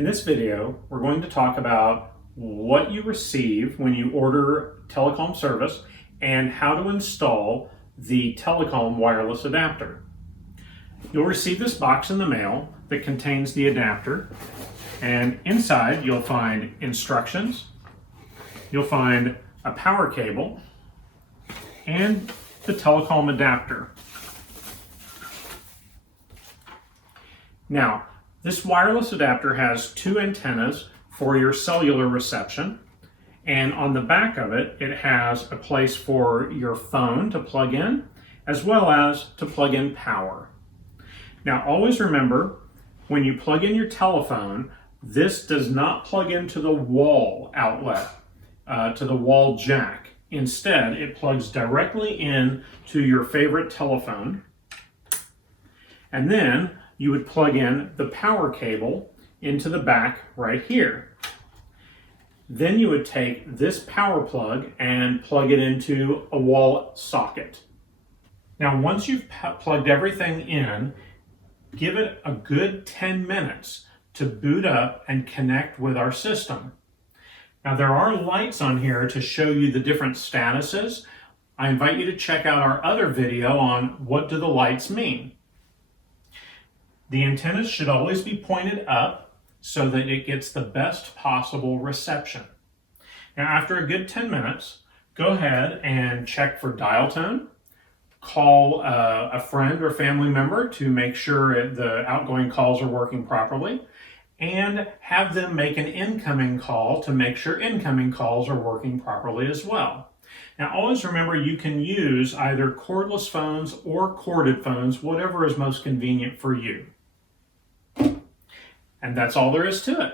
In this video, we're going to talk about what you receive when you order telecom service and how to install the teleCalm wireless adapter. You'll receive this box in the mail that contains the adapter, and inside you'll find instructions, you'll find a power cable, and the teleCalm adapter. Now, this wireless adapter has two antennas for your cellular reception, and on the back of it, it has a place for your phone to plug in, as well as to plug in power. Now, always remember, when you plug in your telephone, this does not plug into the wall outlet, to the wall jack. Instead, it plugs directly in to your favorite telephone, and then you would plug in the power cable into the back right here. Then you would take this power plug and plug it into a wall socket. Now, once you've plugged everything in, give it a good 10 minutes to boot up and connect with our system. Now, there are lights on here to show you the different statuses. I invite you to check out our other video on what do the lights mean. The antennas should always be pointed up so that it gets the best possible reception. Now, after a good 10 minutes, go ahead and check for dial tone. Call a friend or family member to make sure the outgoing calls are working properly, and have them make an incoming call to make sure incoming calls are working properly as well. Now, always remember, you can use either cordless phones or corded phones, whatever is most convenient for you. And that's all there is to it.